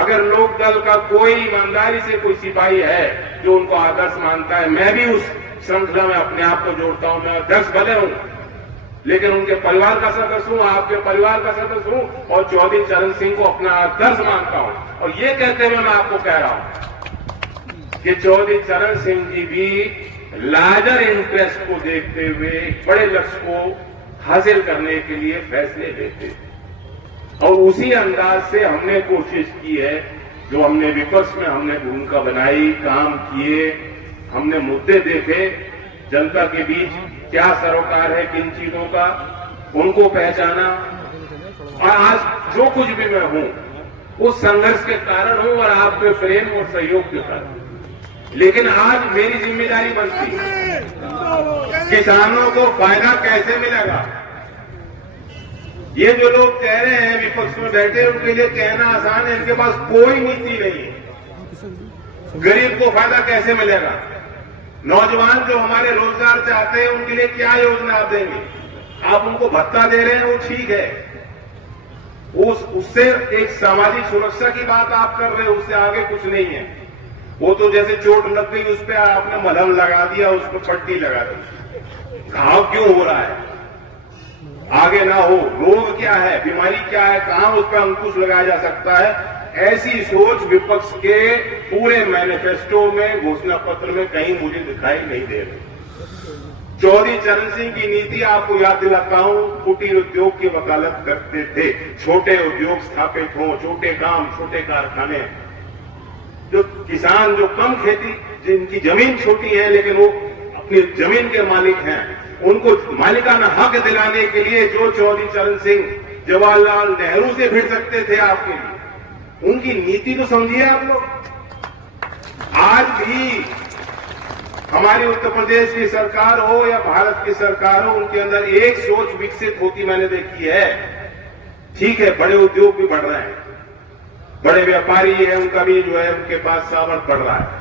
अगर लोकदल का कोई ईमानदारी से कोई सिपाही है जो उनको आदर्श मानता है, मैं भी उस श्रृंखला में अपने आप को जोड़ता हूं। मैं अध्यक्ष भले हूं, लेकिन उनके परिवार का सदस्य हूं, आपके परिवार का सदस्य हूं और चौधरी चरण सिंह को अपना आदर्श मानता हूं। और ये कहते हुए मैं आपको कह रहा हूं कि चौधरी चरण सिंह जी भी लार्जर इंटरेस्ट को देखते हुए बड़े लक्ष्य को हासिल करने के लिए फैसले लेते और उसी अंदाज से हमने कोशिश की है। जो हमने विपक्ष में हमने भूमिका बनाई, काम किए, हमने मुद्दे देखे, जनता के बीच क्या सरोकार है किन चीजों का, उनको पहचाना। और आज जो कुछ भी मैं हूं उस संघर्ष के कारण हूं और आपके प्रेम और सहयोग के कारण। लेकिन आज मेरी जिम्मेदारी बनती है किसानों को फायदा कैसे मिलेगा। ये जो लोग कह रहे हैं विपक्ष में बैठे, उनके लिए कहना आसान है, इनके पास कोई नीति नहीं है। गरीब को फायदा कैसे मिलेगा, नौजवान जो हमारे रोजगार चाहते हैं उनके लिए क्या योजना आप देंगे। आप उनको भत्ता दे रहे हैं, वो ठीक है, उससे एक सामाजिक सुरक्षा की बात आप कर रहे हो, उससे आगे कुछ नहीं है। वो तो जैसे चोट लग गई उस पर आपने मलहम लगा दिया, उस पर पट्टी लगा दी। घाव क्यों हो रहा है, आगे ना हो। रोग क्या है, बीमारी क्या है, कहां उस पर अंकुश लगाया जा सकता है। ऐसी सोच विपक्ष के पूरे मैनिफेस्टो में, घोषणा पत्र में कहीं मुझे दिखाई नहीं दे रही। चौधरी चरण सिंह की नीति आपको याद दिलाता हूं, कुटीर उद्योग की वकालत करते थे। छोटे उद्योग स्थापित हों, छोटे काम, छोटे कारखाने, जो किसान जो कम खेती, जिनकी जमीन छोटी है लेकिन वो अपनी जमीन के मालिक हैं, उनको मालिकाना हक दिलाने के लिए जो चौधरी चरण सिंह जवाहरलाल नेहरू से भिड़ सकते थे आपके लिए, उनकी नीति तो समझिए आप लोग। आज भी हमारी उत्तर प्रदेश की सरकार हो या भारत की सरकार हो, उनके अंदर एक सोच विकसित होती मैंने देखी है। ठीक है, बड़े उद्योग भी बढ़ रहे हैं, बड़े व्यापारी हैं, उनका भी जो है उनके पास सामर्थ्य बढ़ रहा है,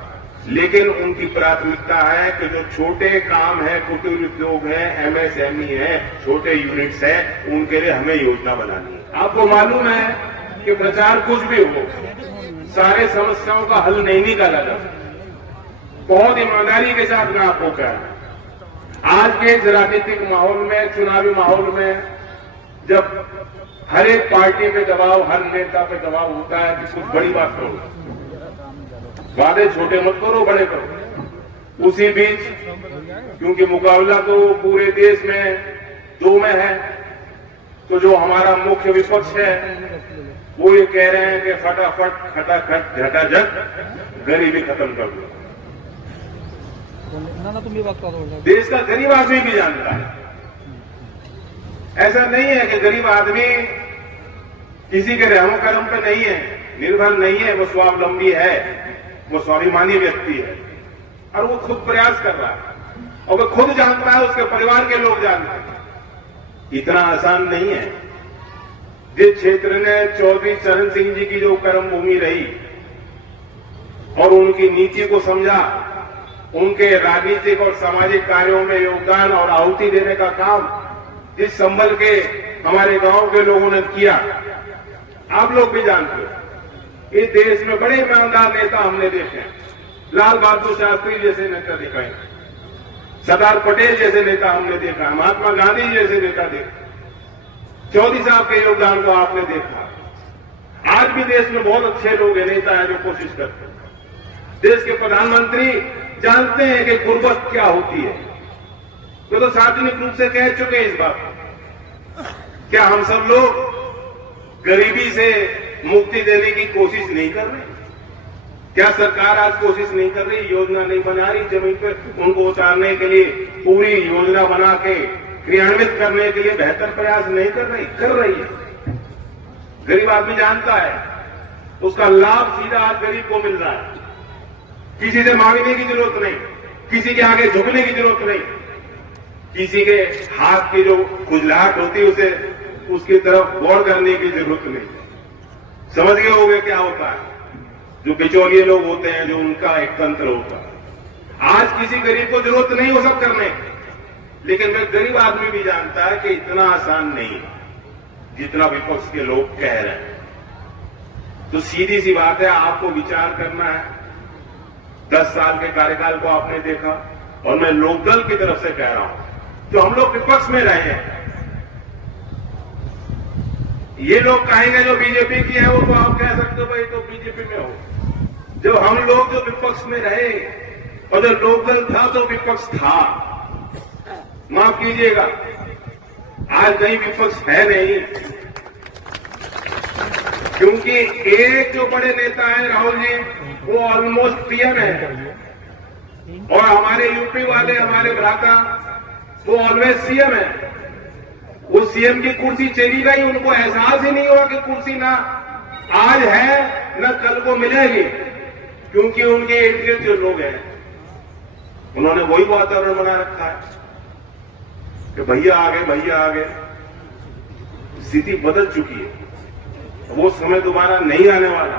लेकिन उनकी प्राथमिकता है कि जो छोटे काम है, कुटीर उद्योग है, एमएसएमई है, छोटे यूनिट्स है, उनके लिए हमें योजना बनानी है। आपको मालूम है कि प्रचार कुछ भी हो, सारे समस्याओं का हल नहीं निकाला जा सकता। बहुत ईमानदारी के साथ मैं आपको कह रहा हूं, आज के इस राजनीतिक माहौल में, चुनावी माहौल में, जब हर एक पार्टी पे दबाव, हर नेता पे दबाव होता है कि कुछ बड़ी बात करो, वादे छोटे मत करो, बड़े करो। उसी बीच क्योंकि मुकाबला तो पूरे देश में दो में है, तो जो हमारा मुख्य विपक्ष है वो ये कह रहे हैं कि फटाफट खटाखट झटाझट गरीबी खत्म कर दो। देश का गरीब आदमी भी जानता है, ऐसा नहीं है कि गरीब आदमी किसी के रहमो करम पे नहीं है, निर्भर नहीं है, वो स्वावलंबी है, वो स्वाभिमानी व्यक्ति है और वो खुद प्रयास कर रहा है और वो खुद जानता है, उसके परिवार के लोग जानते हैं। इतना आसान नहीं है। जिस क्षेत्र ने चौधरी चरण सिंह जी की जो कर्मभूमि रही और उनकी नीति को समझा, उनके राजनीतिक और सामाजिक कार्यों में योगदान और आहुति देने का काम जिस संभल के हमारे गांव के लोगों ने किया, आप लोग भी जानते हो। इस देश में बड़े ईमानदार नेता हमने देखे हैं, लाल बहादुर शास्त्री जैसे नेता दिखाए, सरदार पटेल जैसे नेता हमने देखा, महात्मा गांधी जैसे नेता देखा, चौधरी साहब के योगदान को आपने देखा। आज भी देश में बहुत अच्छे लोग हैं, नेता हैं जो कोशिश करते हैं। देश के प्रधानमंत्री जानते हैं कि गुर्बत क्या होती है, वे तो सार्वजनिक रूप से कह चुके हैं इस बात। क्या हम सब लोग गरीबी से मुक्ति देने की कोशिश नहीं कर रहे? क्या सरकार आज कोशिश नहीं कर रही, योजना नहीं बना रही, जमीन पर उनको उतारने के लिए पूरी योजना बना के क्रियान्वित करने के लिए बेहतर प्रयास नहीं कर रही? कर रही है। गरीब आदमी जानता है, उसका लाभ सीधा आज गरीब को मिल रहा है। किसी से मांगने की जरूरत नहीं, किसी के आगे झुकने की जरूरत नहीं, किसी के हाथ की जो खुजलाहट होती है उसे उसकी तरफ गौर करने की जरूरत नहीं। समझ गए होंगे क्या होता है, जो बिचौलिए लोग होते हैं, जो उनका एक तंत्र होता है। आज किसी गरीब को जरूरत नहीं वो सब करने, लेकिन वह गरीब आदमी भी जानता है कि इतना आसान नहीं है जितना विपक्ष के लोग कह रहे हैं। तो सीधी सी बात है, आपको विचार करना है। 10 साल के कार्यकाल को आपने देखा, और मैं लोकदल की तरफ से कह रहा हूं, जो हम लोग विपक्ष में रहे हैं, ये लोग कहेंगे जो बीजेपी की है वो तो आप कह सकते हो भाई तो बीजेपी में हो। जब हम लोग जो विपक्ष में रहे और जो लोकदल था तो विपक्ष था, माफ कीजिएगा, आज कहीं विपक्ष है नहीं, क्योंकि एक जो बड़े नेता है राहुल जी, वो ऑलमोस्ट पीएम है, और हमारे यूपी वाले हमारे भ्राता वो ऑलवेज सीएम है। वो सीएम की कुर्सी चली गई, उनको एहसास ही नहीं हुआ कि कुर्सी ना आज है ना कल को मिलेगी, क्योंकि उनके इर्द गिर्द जो लोग हैं उन्होंने वही वातावरण बना रखा है कि भैया आ गए, भैया आ गए। स्थिति बदल चुकी है, वो समय दोबारा नहीं आने वाला।